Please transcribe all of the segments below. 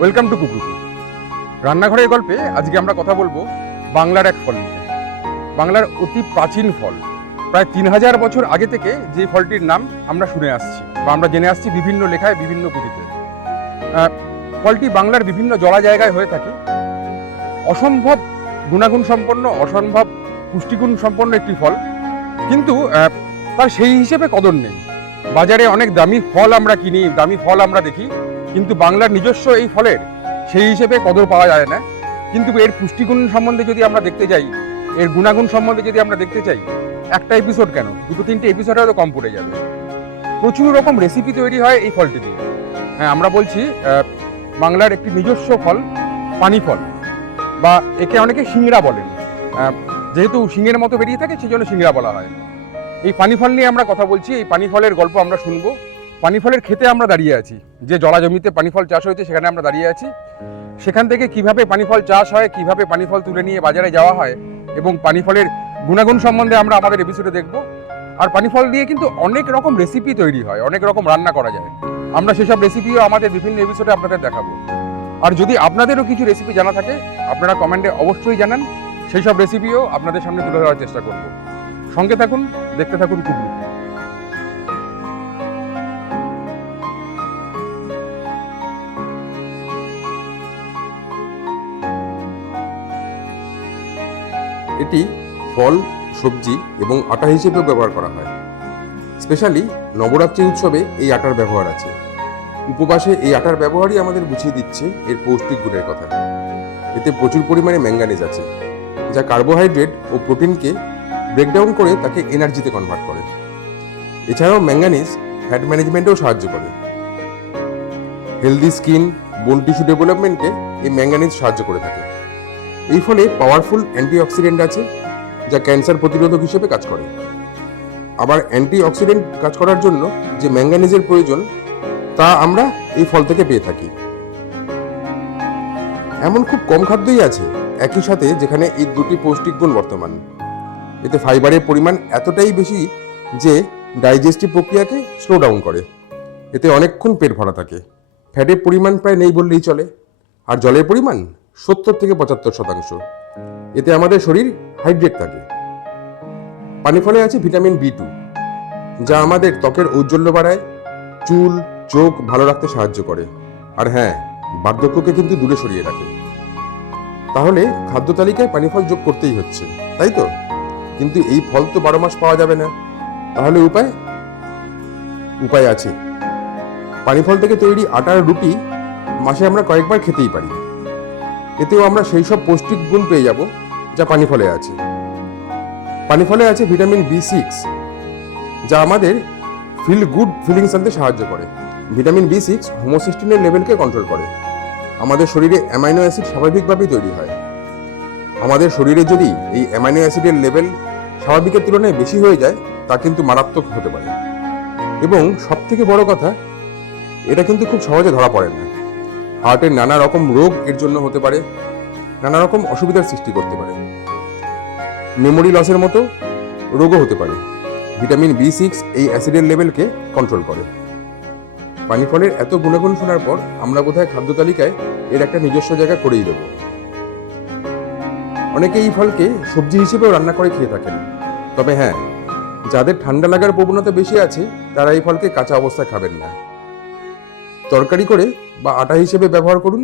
Welcome to কুকুরু রান্নাঘরের গল্পে আজকে আমরা কথা বলব বাংলার এক ফল নিয়ে। বাংলার অতি প্রাচীন ফল। প্রায় তিন হাজার বছর আগে থেকে যে ফলটির নাম আমরা শুনে আসছি বা আমরা জেনে আসছি বিভিন্ন লেখায়, বিভিন্ন পুঁথিতে। ফলটি বাংলার বিভিন্ন জলা জায়গায় হয়ে থাকে। অসম্ভব গুণাগুণ সম্পন্ন, অসম্ভব পুষ্টিগুণ সম্পন্ন একটি ফল। কিন্তু তার সেই হিসেবে কদর নেই। বাজারে অনেক দামি ফল আমরা কিনি, দামি ফল আমরা দেখি। কিন্তু বাংলার নিজস্ব এই ফলের সেই হিসেবে কদর পাওয়া যায় না। কিন্তু এর পুষ্টিগুণ সম্বন্ধে যদি আমরা দেখতে যাই, এর গুণাগুণ সম্বন্ধে যদি আমরা দেখতে চাই, একটা এপিসোড কেন? দুটো তিনটে এপিসোড হয়তো কম পড়ে যাবে। প্রচুর রকম রেসিপি তৈরি হয় এই ফলটি দিয়ে। হ্যাঁ আমরা বলছি বাংলার একটি নিজস্ব ফল, পানি ফল, বা একে অনেকে সিংড়া বলেন যেহেতু সিংহের মতো বেরিয়ে থাকে সেই জন্য সিংড়া বলা হয়। এই পানি ফল নিয়ে আমরা কথা বলছি, এই পানি ফলের গল্প আমরা শুনব। পানি ফলের খেতে আমরা দাঁড়িয়ে আছি। যে জলা জমিতে পানি ফল চাষ হয়েছে, সেখানে আমরা দাঁড়িয়ে আছি। সেখান থেকে কীভাবে পানি ফল চাষ হয়, কীভাবে পানি ফল তুলে নিয়ে বাজারে যাওয়া হয়, এবং পানি ফলের গুণাগুণ সম্বন্ধে আমরা আমাদের এপিসোডে দেখব। আর পানি ফল দিয়ে কিন্তু অনেক রকম রেসিপি তৈরি হয়, অনেক রকম রান্না করা যায়। আমরা সেসব রেসিপিও আমাদের বিভিন্ন এপিসোডে আপনাদের দেখাবো। আর যদি আপনাদেরও কিছু রেসিপি জানা থাকে, আপনারা কমেন্টে অবশ্যই জানান। সেই সব রেসিপিও আপনাদের সামনে তুলে ধরার চেষ্টা করব। সঙ্গে থাকুন, দেখতে থাকুন কুকুর এটি ফল, সবজি এবং আটা হিসেবেও ব্যবহার করা হয়। স্পেশালি নবরাত্রি উৎসবে এই আটার ব্যবহার আছে। উপবাসে এই আটার ব্যবহারই আমাদের বুঝিয়ে দিচ্ছে এর পৌষ্টিক গুণের কথা। এতে প্রচুর পরিমাণে ম্যাঙ্গানিজ আছে, যা কার্বোহাইড্রেট ও প্রোটিনকে ব্রেকডাউন করে তাকে এনার্জিতে কনভার্ট করে। এছাড়াও ম্যাঙ্গানিজ ফ্যাট ম্যানেজমেন্টেও সাহায্য করে। হেলদি স্কিন, বোন টিস্যু ডেভেলপমেন্টে এই ম্যাঙ্গানিজ সাহায্য করে থাকে। এই ফলে পাওয়ারফুল অ্যান্টিঅক্সিডেন্ট আছে, যা ক্যান্সার প্রতিরোধক হিসেবে কাজ করে। আবার অ্যান্টিঅক্সিডেন্ট কাজ করার জন্য যে ম্যাঙ্গানিজের প্রয়োজন, তা আমরা এই ফল থেকে পেয়ে থাকি। এমন খুব কম খাদ্যই আছে, একই সাথে যেখানে এই দুটি পৌষ্টিক গুণ বর্তমান। এতে ফাইবারের পরিমাণ এতটাই বেশি যে ডাইজেস্টিভ প্রক্রিয়াকে স্লো ডাউন করে। এতে অনেকক্ষণ পেট ভরা থাকে। ফ্যাটের পরিমাণ প্রায় নেই বললেই চলে। আর জলের পরিমাণ? সত্তর থেকে পঁচাত্তর শতাংশ। এতে আমাদের শরীর হাইড্রেট থাকে। পানি ফলে আছে ভিটামিন বি টু যা আমাদের ত্বকের ঔজ্জ্বল্য বাড়ায়, চুল, চোখ ভালো রাখতে সাহায্য করে। আর হ্যাঁ বার্ধক্যকে কিন্তু দূরে সরিয়ে রাখে। তাহলে খাদ্য তালিকায় পানি ফল যোগ করতেই হচ্ছে, তাই তো? কিন্তু এই ফল তো বারো মাস পাওয়া যাবে না। তাহলে উপায়? উপায় আছে। পানি ফল থেকে তৈরি আটার রুটি মাসে আমরা কয়েকবার খেতেই পারি। এতেও আমরা সেই সব পৌষ্টিক গুণ পেয়ে যাব যা পানি ফলে আছে। পানি ফলে আছে ভিটামিন বি সিক্স যা আমাদের ফিল গুড ফিলিংস আনতে সাহায্য করে। ভিটামিন বি সিক্স হোমোসিস্টিনের লেভেলকে কন্ট্রোল করে। আমাদের শরীরে অ্যামাইনো অ্যাসিড স্বাভাবিকভাবেই তৈরি হয়। আমাদের শরীরে যদি এই অ্যামাইনো অ্যাসিডের লেভেল স্বাভাবিকের তুলনায় বেশি হয়ে যায়, তা কিন্তু মারাত্মক হতে পারে। এবং সব থেকে বড় কথা, এটা কিন্তু খুব সহজে ধরা পড়ে না। হার্টের নানা রকম রোগ এর জন্য হতে পারে, নানা রকম অসুবিধার সৃষ্টি করতে পারে। মেমোরি লসের মতো রোগও হতে পারে। ভিটামিন বি সিক্স এই অ্যাসিডের লেভেলকে কন্ট্রোল করে। পানি ফলের এত গুণাগুণ শোনার পর আমরা বোধহয় খাদ্য তালিকায় এর একটা নিজস্ব জায়গা করেই দেব। অনেকে এই ফলকে সবজি হিসেবেও রান্না করে খেয়ে থাকেন। তবে হ্যাঁ যাদের ঠান্ডা লাগার প্রবণতা বেশি আছে, তারা এই ফলকে কাঁচা অবস্থায় খাবেন না। তরকারি করে বা আটা হিসেবে ব্যবহার করুন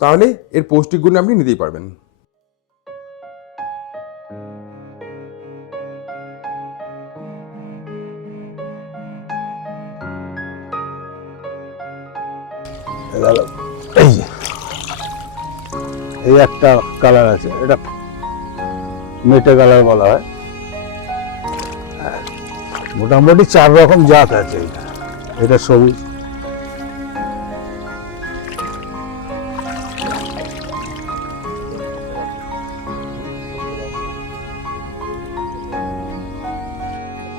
তাহলে এর পৌষ্টিক গুণ আপনি নিতেই পারবেন। এই একটা কালার আছে এটা মেটে কালার বলা হয়। হ্যাঁ, মোটামুটি চার রকম জাত আছে। এটা এটা সবুজ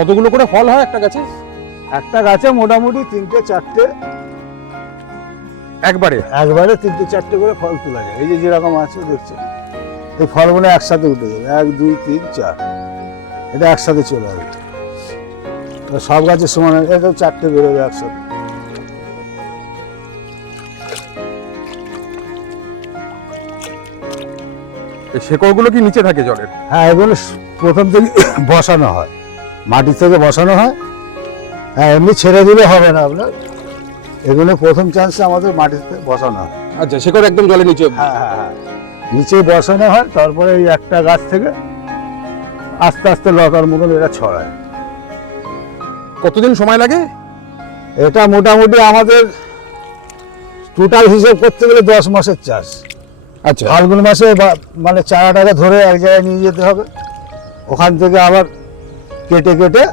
কতগুলো করে ফল হয় একটা গাছে? একটা গাছে মোটামুটি তিনটে চারটে। একবারে? একবারে তিনটে চারটে করে ফল তোলা যায়। এই যে যেরকম আছে দেখছ? এই ফল ফলগুলো একসাথে উঠে যাবে। এক দুই তিন চার। এটা একসাথে চলে আসবে। তো সব গাছের সমান এটা চারটে বেরোবে একসাথে। এই শেকড়গুলো কি নিচে থাকে জলের? হ্যাঁ এগুলো প্রথম থেকে বসানো হয়। মাটি থেকে বসানো হয়। হ্যাঁ এমনি ছেড়ে দিলে হবে না আপনার। এগুলো প্রথম চান্সে আমাদের মাটিতে বসানো হয়। আচ্ছা শেকড় একদম জলের নিচে হ্যাঁ হ্যাঁ হ্যাঁ। নিচে বসানো হয় তারপরে এই একটা গাছ থেকে আস্তে আস্তে লতার মতন এটা ছড়ায়। কতদিন সময় লাগে? এটা মোটামুটি আমাদের টোটাল হিসেব করতে গেলে দশ মাসের চাষ আচ্ছা। ফাল্গুন মাসে মানে চারাটাকে ধরে এক জায়গায় নিয়ে যেতে হবে। ওখান থেকে আবার কেটে কেটে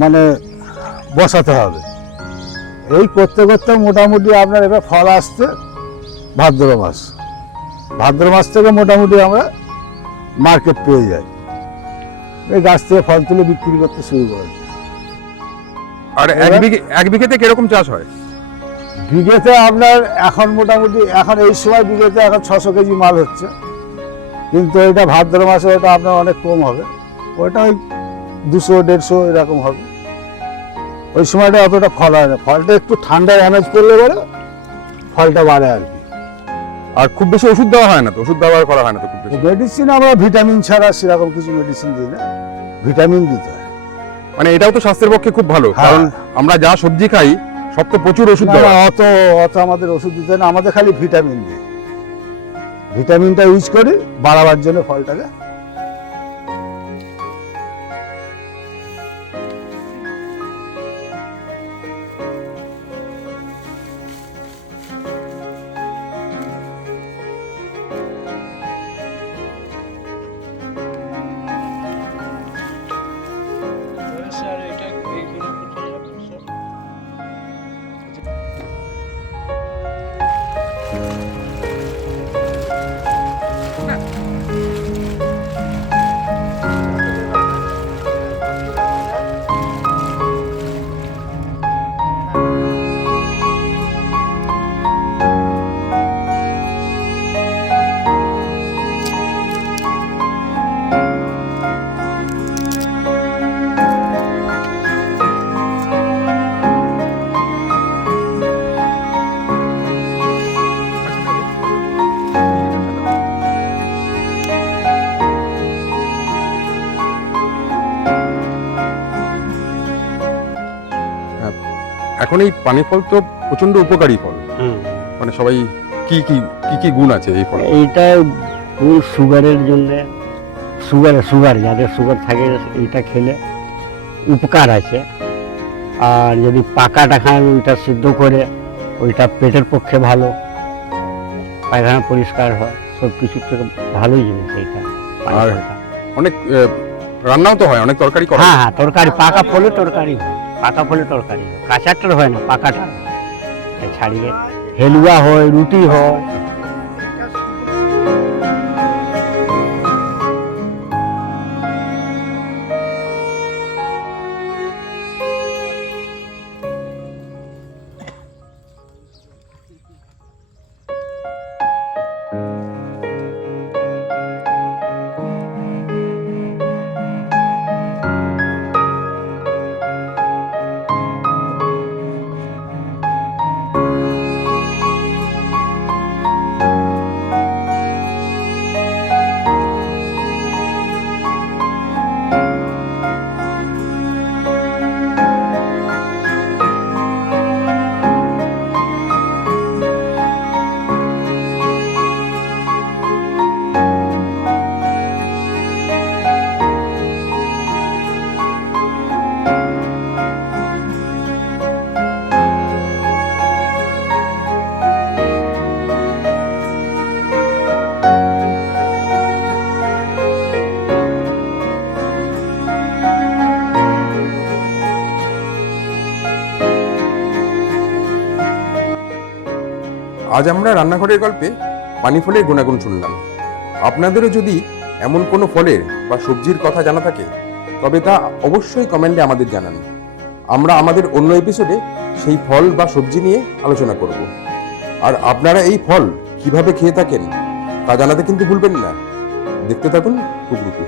মানে বসাতে হবে। এই করতে করতে মোটামুটি আপনার এবার ফল আসতে ভাদ্র মাস। ভাদ্র মাস থেকে মোটামুটি আমরা মার্কেট পেয়ে যাই। এই গাছ থেকে ফল তুলে বিক্রি করতে শুরু করে। আর এক বিঘে এক বিঘেতে কীরকম চাষ হয়? বিঘেতে আপনার এখন মোটামুটি এখন এই সময় বিঘেতে এখন ছশো কেজি মাল হচ্ছে। কিন্তু এটা ভাদ্র মাসে ওটা আপনার অনেক কম হবে। ওটা ওই দুশো দেড়শো এরকম হবে। ওই সময়টা অতটা ফল হয় না। ফলটা একটু ঠান্ডা ড্যামেজ করলে পরে ফলটা বাড়ে আর কি। আর খুব বেশি ওষুধ দেওয়া হয় না তো? ওষুধ ব্যবহার করা হয় না তো খুব বেশি? মেডিসিন আমরা ভিটামিন ছাড়া সেরকম কিছু মেডিসিন দিই না। ভিটামিন দিতে হয়। মানে এটাও তো স্বাস্থ্যের পক্ষে খুব ভালো। হ্যাঁ। কারণ আমরা যা সবজি খাই সব তো প্রচুর ওষুধ দেওয়া অত অত আমাদের ওষুধ দিতে হয় না। আমাদের খালি ভিটামিন দিই। ভিটামিনটা ইউজ করি বাড়াবার জন্য ফলটাকে এখন এই পানি ফল তো প্রচণ্ড উপকারী ফল। মানে সবাই কি কি কি কি গুণ আছে এই ফল? এইটা ফুল সুগারের জন্য সুগার সুগার যাদের সুগার থাকে এইটা খেলে উপকার আছে। আর যদি পাকাটা খায় ওইটা সিদ্ধ করে ওইটা পেটের পক্ষে ভালো পায়খানা পরিষ্কার হয় সব কিছুর থেকে ভালোই জিনিস এইটা আর- অনেক রান্নাও তো হয় অনেক তরকারি করা হ্যাঁ হ্যাঁ তরকারি পাকা ফলে তরকারি হয়। পাকা ফলের তরকারি কাঁচাটার হয় না পাকাটা ছাড়িয়ে হেলুয়া হয় রুটি হয়। আজ আমরা রান্নাঘরের গল্পে পানি ফলের গুণাগুণ শুনলাম। আপনাদেরও যদি এমন কোনো ফলের বা সবজির কথা জানা থাকে, তবে তা অবশ্যই কমেন্টে আমাদের জানান। আমরা আমাদের অন্য এপিসোডে সেই ফল বা সবজি নিয়ে আলোচনা করব। আর আপনারা এই ফল কীভাবে খেয়ে থাকেন, তা জানাতে কিন্তু ভুলবেন না। দেখতে থাকুন কুকরুকু